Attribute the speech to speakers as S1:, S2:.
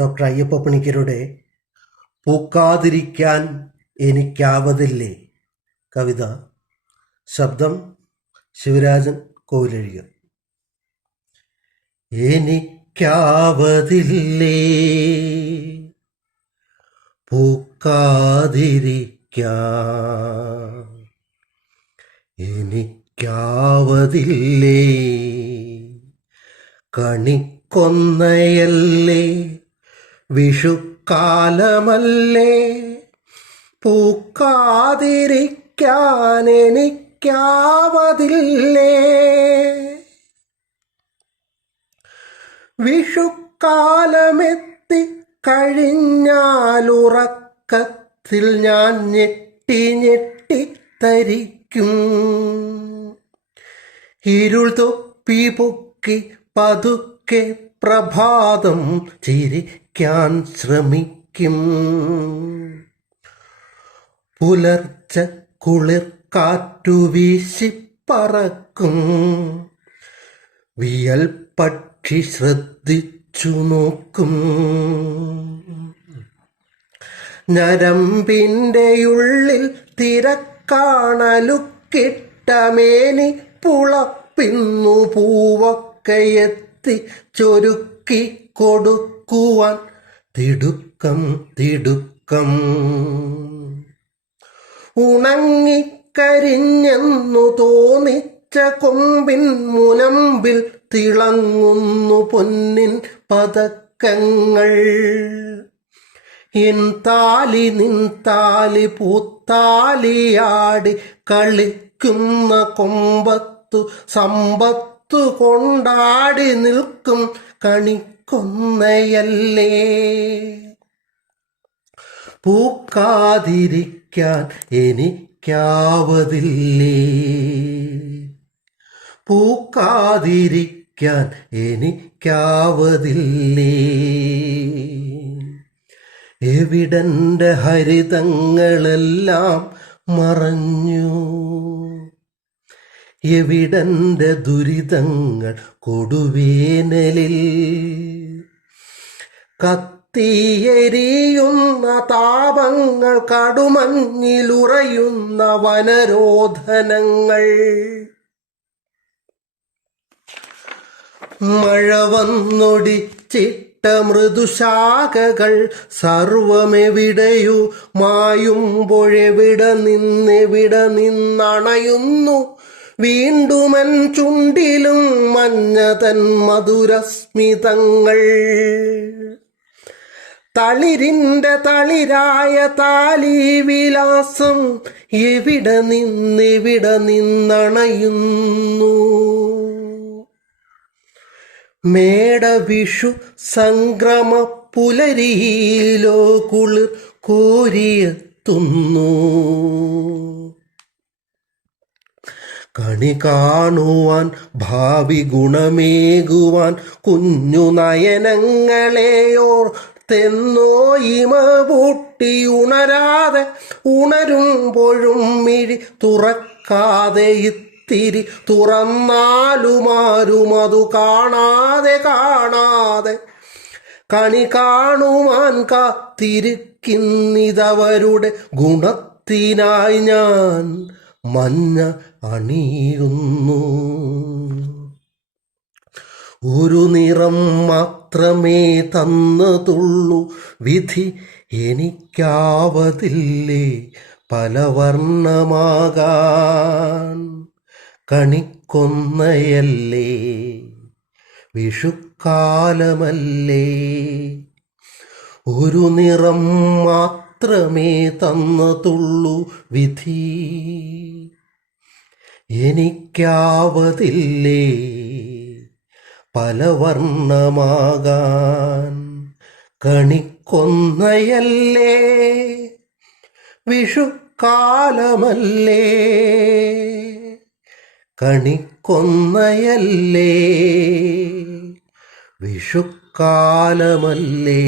S1: Doctor Ayyappa പണിക്കരുടെ പൂക്കാതിരിക്കാൻ എനിക്കാവതില്ലേ? കവിത ശബ്ദം ശിവരാജൻ കോവിലഴിക. എനിക്കാവതില്ലേ? പൂക്കാതിരിക്കാൻ എനിക്കാവതില്ലേ? കണിക്കൊന്നയല്ലേ? വിഷുക്കാലമല്ലേ? പൂക്കാതിരിക്കാൻ എനിക്കാവതില്ലേ വിഷുക്കാലമെത്തി കഴിഞ്ഞാലുറക്കത്തിൽ ഞാൻ ഞെട്ടി ഞെട്ടിത്തരിക്കും ഇരുൾ തൊപ്പി പൊക്കി പതുക്കെ പ്രഭാതം ചിരിക്കാൻ ശ്രമിക്കും. പുലർച്ച കുളിർ കാറ്റു വീശി പറക്കും. വിയൽ പക്ഷി ശ്രദ്ധിച്ചു നോക്കും. ഞരമ്പിന്റെ ഉള്ളിൽ തിരക്കാണലുക്കിട്ട കിട്ടമേനി പുളപ്പിന്നു പൂവൊക്കെയെത്തി ചൊരുക്കി കൊടുക്കുവാൻ തിടുക്കം തിടുക്കം. ഉണങ്ങിക്കരിഞ്ഞെന്നു തോന്നിച്ച കൊമ്പിൻ മുനമ്പിൽ തിളങ്ങുന്നു പൊന്നിൻ പതക്കങ്ങൾ. എൻ താലി നിൻ താലി പൂത്താലിയാടി കളിക്കുന്ന കൊമ്പത്തു സമ്പത്തു കൊണ്ടാടി നിൽക്കും കണിക്കൊന്നയല്ലേ പൂക്കാതിരിക്കാൻ എനിക്കാവതില്ലേ? പൂക്കാതിരിക്കാൻ എനിക്കാവതില്ലേ? എവിടന്റെ ഹരിതങ്ങളെല്ലാം മറഞ്ഞു? എവിടന്റെ ദുരിതങ്ങൾ കൊടുവേനലിൽ? കത്തിയെരിയുന്ന താപങ്ങൾ കടുമഞ്ഞിലുറയുന്ന വനരോധനങ്ങൾ. മഴ വന്നൊടിച്ചിട്ട മൃദുശാഖകൾ സർവമെവിടെയു മായുമ്പോഴെവിടെ നിന്നെവിടെ നിന്നണയുന്നു. വീണ്ടുമൻ ചുണ്ടിലും മഞ്ഞതൻ മധുരസ്മിതങ്ങൾ. തളിരിന്റെ തളിരായ താലി വിലാസം എവിടെ നിന്നിവിടെ നിന്നണയുന്നു? മേടവിഷു സംക്രമ പുലരിയിലോ കുളിർ കോരിയെത്തുന്നു. കണി കാണുവാൻ ഭാവി ഗുണമേകുവാൻ കുഞ്ഞു നയനങ്ങളെയോർ തെന്നോ ഇമ പൂട്ടി ഉണരാതെ ഉണരുമ്പോഴും മിഴി തുറക്കാതെ ഇത്തിരി തുറന്നാലുമാരും അതു കാണാതെ കാണാതെ കണി കാണുവാൻ കാത്തിരിക്കുന്നിതവരുടെ ഗുണത്തിനായി ഞാൻ മഞ്ഞ അണിയുന്നു. ഒരു നിറം മാത്രമേ തന്നതുള്ളൂ. വിധി എനിക്കാവതില്ലേ? പല വർണമാകാൻ കണിക്കൊന്നയല്ലേ? വിഷുക്കാലമല്ലേ? ഒരു നിറം മാത്രമേ തന്നതുള്ളൂ. വിധി എനിക്കാവതില്ലേ? പല വർണമാകാൻ കണിക്കൊന്നയല്ലേ? വിഷുക്കാലമല്ലേ കണിക്കൊന്നയല്ലേ? വിഷുക്കാലമല്ലേ